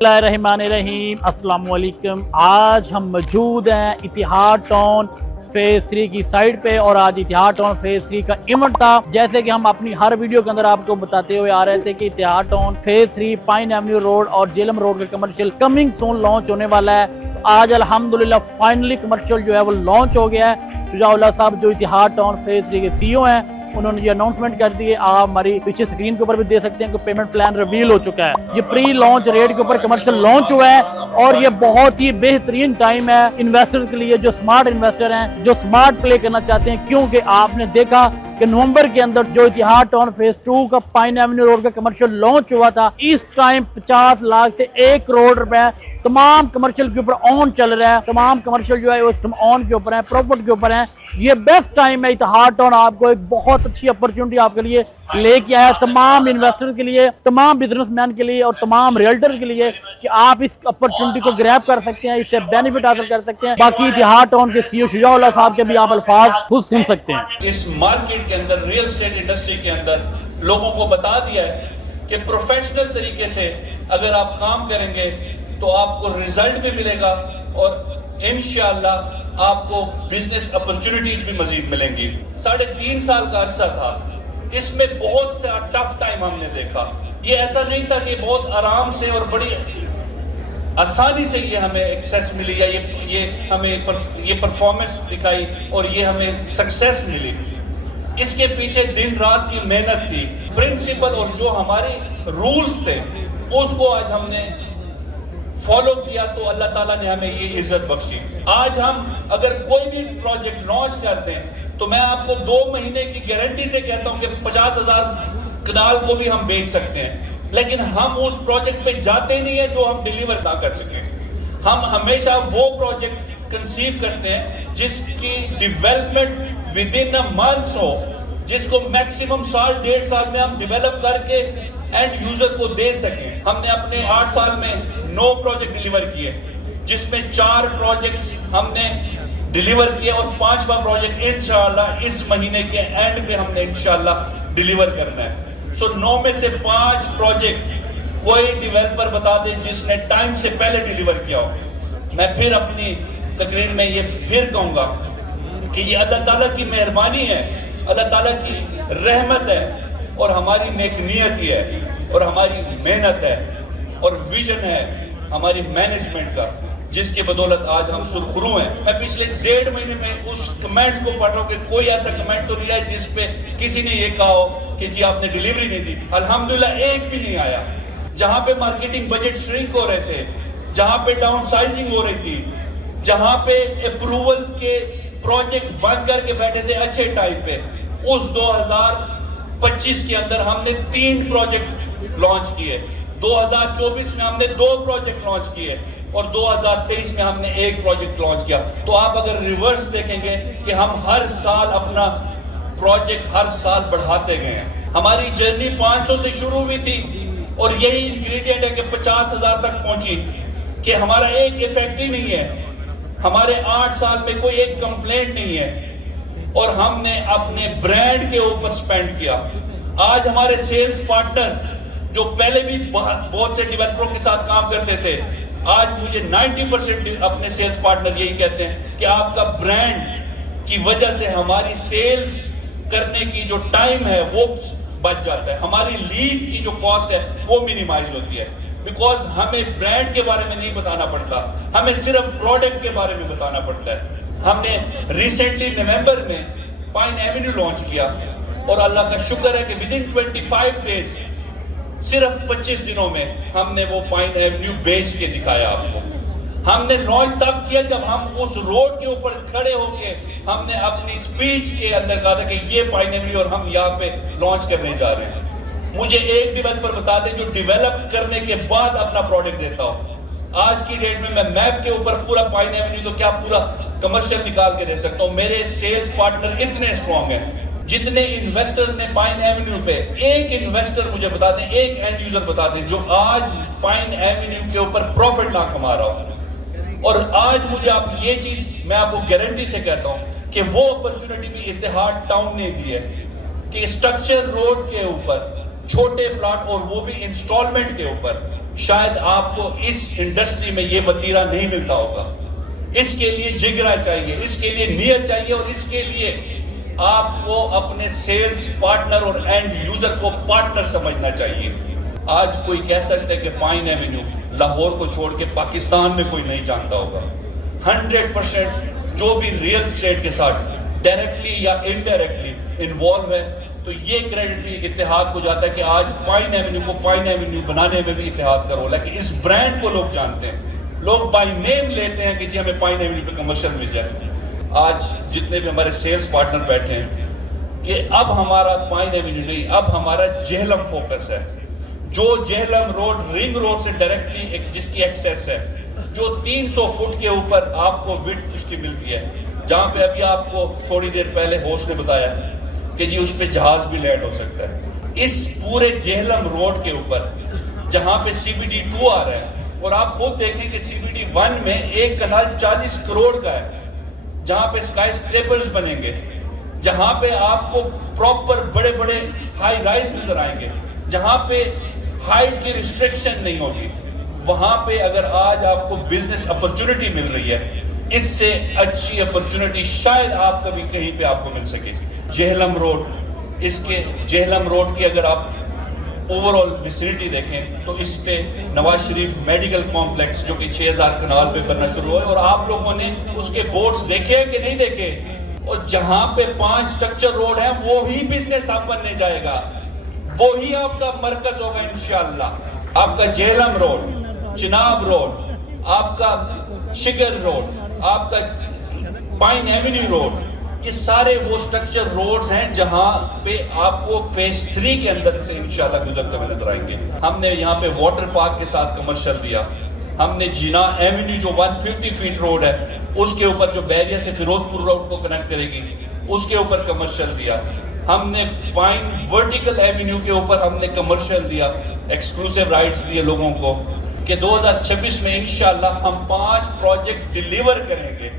रहमानिर्रहीम अस्सलाम वालेकुम। आज हम मौजूद हैं इतिहाद टाउन फेज 3 की साइड पे और आज इतिहाद टाउन फेज 3 का इवेंट था। जैसे कि हम अपनी हर वीडियो के अंदर आपको बताते हुए आ रहे थे कि Ittehad town phase 3 pine avenue road और जेलम रोड का कमर्शियल कमिंग सून लॉन्च होने वाला है। तो आज अल्हम्दुलिल्लाह फाइनली कमर्शियल जो है वो लॉन्च हो गया है। शुजाउल्लाह साहब जो इतिहाद टाउन फेज 3 के CEO हैं, उन्होंने ये अनाउंसमेंट कर दी है। आप हमारी पीछे स्क्रीन के ऊपर भी दे सकते हैं कि पेमेंट प्लान रिवील हो चुका है। ये प्री लॉन्च रेट के ऊपर कमर्शियल लॉन्च हुआ है और ये बहुत ही बेहतरीन टाइम है इन्वेस्टर के लिए, जो स्मार्ट इन्वेस्टर हैं, जो स्मार्ट प्ले करना चाहते हैं। क्योंकि आपने देखा कि नवंबर के अंदर जो इतिहाद टाउन फेज 2 का पाइन एवेन्यू रोड का कमर्शियल लॉन्च हुआ था, इस टाइम 50 लाख से 1 करोड़ रुपए तमाम कमर्शियल के ऊपर ऑन चल रहा है। तमाम कमर्शियल जो है वो ऑन के ऊपर है, प्रॉफिट के ऊपर है। ये बेस्ट टाइम है। इतिहाद टाउन आपको एक बहुत अच्छी अपॉर्चुनिटी आपके लिए लेके आया, तमाम इन्वेस्टर के लिए, तमाम बिजनेसमैन के लिए और तमाम रियल्टर के लिए, कि आप इस अपॉर्चुनिटी को ग्रैब कर सकते हैं, इससे बेनिफिट हासिल कर सकते हैं। बाकी इतिहाद टाउन के CEO शुजाउल्लाह साहब के भी आप अल्फाज खुद सुन सकते हैं। इस मार्केट के अंदर, रियल एस्टेट इंडस्ट्री के अंदर लोगों को बता दिया है कि प्रोफेशनल तरीके से अगर आप काम करेंगे तो आपको रिजल्ट भी मिलेगा और इंशाअल्लाह आपको बिजनेस अपॉर्चुनिटीज भी मजीद मिलेंगी। 3.5 साल का अरसा था, इसमें बहुत सा टफ टाइम हमने देखा। ये ऐसा नहीं था कि बहुत आराम से और बड़ी आसानी से ये हमें एक्सेस मिली या ये हमें ये परफॉर्मेंस दिखाई और ये हमें सक्सेस मिली। इसके पीछे दिन रात की मेहनत थी, प्रिंसिपल और जो हमारे रूल्स थे उसको आज हमने फॉलो किया तो अल्लाह ताला ने हमें ये इज्जत बख्शी। आज हम अगर कोई भी प्रोजेक्ट लॉन्च करते हैं तो मैं आपको 2 महीने की गारंटी से कहता हूं कि 50,000 कनाल को भी हम बेच सकते हैं, लेकिन हम उस प्रोजेक्ट पे जाते नहीं है जो हम डिलीवर ना कर सकें। हम हमेशा वो प्रोजेक्ट कंसीव करते हैं जिसकी development with in a months हो, जिसको मैक्सिमम 1.5 साल में हम डेवलप करके एंड यूजर को दे सकें। हमने अपने 8 साल में 9 प्रोजेक्ट डिलीवर किए, जिसमें 4 प्रोजेक्ट्स हमने डिलीवर किए और 5वां प्रोजेक्ट इंशाअल्लाह इस महीने के एंड पे हमने इंशाअल्लाह डिलीवर करना है। सो 9 में से 5 प्रोजेक्ट कोई डेवलपर बता दे जिसने टाइम से पहले डिलीवर किया हो। मैं फिर अपनी तकरीर में ये फिर कहूंगा कि ये अल्लाह ताला की मेहरबानी है, अल्लाह ताला की रहमत है और हमारी नेक नियत ही है और हमारी मेहनत है और विजन है हमारी मैनेजमेंट का, जिसकी बदौलत आज हम सुरखरू हैं। मैं पिछले 1.5 महीने में उस कमेंट्स को पढ़ रहा हूँ कि कोई ऐसा कमेंट तो नहीं आया जिस पे किसी ने ये कहा हो कि जी आपने डिलीवरी नहीं दी। अल्हम्दुलिल्लाह एक भी नहीं आया। जहां पे मार्केटिंग बजट श्रिंक हो रहे थे, जहां पे डाउन साइजिंग हो रही थी, जहां पे अप्रूवल्स के प्रोजेक्ट बंद करके बैठे थे अच्छे टाइम पे, उस 2025 के अंदर हमने 3 प्रोजेक्ट लॉन्च किए, 2024 में हमने 2 प्रोजेक्ट लॉन्च किए और 2023 में हमने 1 प्रोजेक्ट लॉन्च किया। तो आप अगर रिवर्स देखेंगे कि हम हर साल अपना प्रोजेक्ट हर साल बढ़ाते गए हैं। हमारी जर्नी 500 से शुरू हुई थी और यही इंग्रेडिएंट है कि 50,000 तक पहुंची, कि हमारा एक इफेक्ट ही नहीं है, हमारे 8 साल में कोई एक कंप्लेंट नहीं है और हमने अपने ब्रांड के ऊपर स्पेंड किया। आज हमारे सेल्स पार्टनर जो पहले भी बहुत से डेवलपरों के साथ काम करते थे, आज मुझे 90% अपने सेल्स पार्टनर यही कहते हैं कि आपका ब्रांड की वजह से हमारी सेल्स करने की जो टाइम है वो बच जाता है, हमारी लीड की जो कॉस्ट है वो मिनिमाइज होती है, बिकॉज हमें ब्रांड के बारे में नहीं बताना पड़ता, हमें सिर्फ प्रोडक्ट के बारे में बताना पड़ता है। हमने रिसेंटली नवंबर में पाइन एवेन्यू लॉन्च किया और अल्लाह का शुक्र है कि विद इन 25 डेज, सिर्फ 25 दिनों में हमने वो पाइन एवेन्यू बेच के दिखाया आपको। हमने लॉन्च तब किया जब हम उस रोड के ऊपर खड़े होके हमने अपनी स्पीच के अंदर कहा था कि ये पाइन एवेन्यू और हम यहाँ पे लॉन्च करने जा रहे हैं। मुझे एक डेवलपर बता दे जो डेवलप करने के बाद अपना प्रोडक्ट देता हो। आज की डेट में मैं मैप के ऊपर पूरा पाइन एवेन्यू तो क्या पूरा कमर्शियल निकाल के दे सकता हूँ। मेरे सेल्स पार्टनर इतने स्ट्रॉन्ग हैं। जितने इन्वेस्टर्स ने पाइन एवेन्यू पे, एक इन्वेस्टर मुझे बता दें, एक एंड यूजर बता दें जो आज पाइन एवेन्यू के ऊपर प्रॉफिट ना कमा रहा हो। और आज मुझे आप ये चीज मैं आपको गारंटी से कहता हूं कि वो अपॉर्चुनिटी भी इतिहाद टाउन ने दी है कि स्ट्रक्चर रोड के ऊपर छोटे प्लॉट और वो भी इंस्टॉलमेंट के ऊपर شاید آپ کو اس انڈسٹری میں یہ وتیرہ نہیں ملتا ہوگا. اس کے لیے جگرا چاہیے, اس کے لیے نیت چاہیے, اور اس کے لیے آپ کو اپنے سیلز پارٹنر اور اینڈ یوزر کو پارٹنر سمجھنا چاہیے. آج کوئی کہہ سکتا ہے کہ پائن ایونیو لاہور کو چھوڑ کے پاکستان میں کوئی نہیں جانتا ہوگا. 100% جو بھی ریئل اسٹیٹ کے ساتھ ڈائریکٹلی یا انڈائریکٹلی انوالو ہے, تو یہ کریڈٹ بھی اتحاد کو جاتا ہے کہ آج پائن ایونیو کو پائن ایونیو بنانے میں بھی اتحاد کرو. لیکن اس برانڈ کو لوگ جانتے ہیں, لوگ بائی نیم لیتے ہیں کہ جی ہمیں پائن ایونیو پہ کمرشل مل جائے. آج جتنے بھی ہمارے سیلز پارٹنر بیٹھے ہیں کہ اب ہمارا پائن ایونیو نہیں, اب ہمارا جہلم فوکس ہے. جو جہلم روڈ رنگ روڈ سے ڈائریکٹلی جس کی ایکسیس ہے, جو 300 فٹ کے اوپر آپ کو وڈتھ اس کی ملتی ہے, جہاں پہ ابھی آپ کو تھوڑی دیر پہلے ہوش نے بتایا کہ جی اس پہ جہاز بھی لینڈ ہو سکتا ہے. اس پورے جہلم روڈ کے اوپر جہاں پہ CBD 2 آ رہا ہے, اور آپ خود دیکھیں کہ CBD 1 میں ایک کنال 40 کروڑ کا ہے, جہاں پہ اسکائی اسکریپرز بنیں گے, جہاں پہ آپ کو پراپر بڑے بڑے ہائی رائز نظر آئیں گے, جہاں پہ ہائٹ کی ریسٹرکشن نہیں ہوگی. وہاں پہ اگر آج آپ کو بزنس اپرچونٹی مل رہی ہے, اس سے اچھی اپرچونٹی شاید آپ کبھی کہیں پہ آپ کو مل سکے. جہلم روڈ, اس کے جہلم روڈ کی اگر آپ اوور آل ویسینٹی دیکھیں تو اس پہ نواز شریف میڈیکل کمپلیکس جو کہ 6000 کنال پہ بننا شروع ہے, اور آپ لوگوں نے اس کے بورڈز دیکھے ہیں کہ نہیں دیکھے. اور جہاں پہ 5 اسٹرکچر روڈ ہیں وہی بزنس آپ بننے جائے گا, وہی آپ کا مرکز ہوگا انشاءاللہ. آپ کا جہلم روڈ, چناب روڈ, آپ کا شگر روڈ, آپ کا پائن ایونیو روڈ, یہ سارے وہ اسٹرکچر روڈز ہیں جہاں پہ آپ کو فیز 3 کے اندر سے انشاءاللہ گزرتے ہوئے نظر آئیں گے. ہم نے یہاں پہ واٹر پارک کے ساتھ کمرشل دیا, ہم نے جینا ایونیو جو 150 فیٹ روڈ ہے اس کے اوپر جو بیریا سے فیروز پور روڈ کو کنیکٹ کرے گی اس کے اوپر کمرشل دیا. ہم نے پائن ورٹیکل ایونیو کے اوپر ہم نے کمرشل دیا, ایکسکلوسیو رائٹس دیے لوگوں کو کہ 2026 میں انشاءاللہ ہم 5 پروجیکٹ ڈیلیور کریں گے.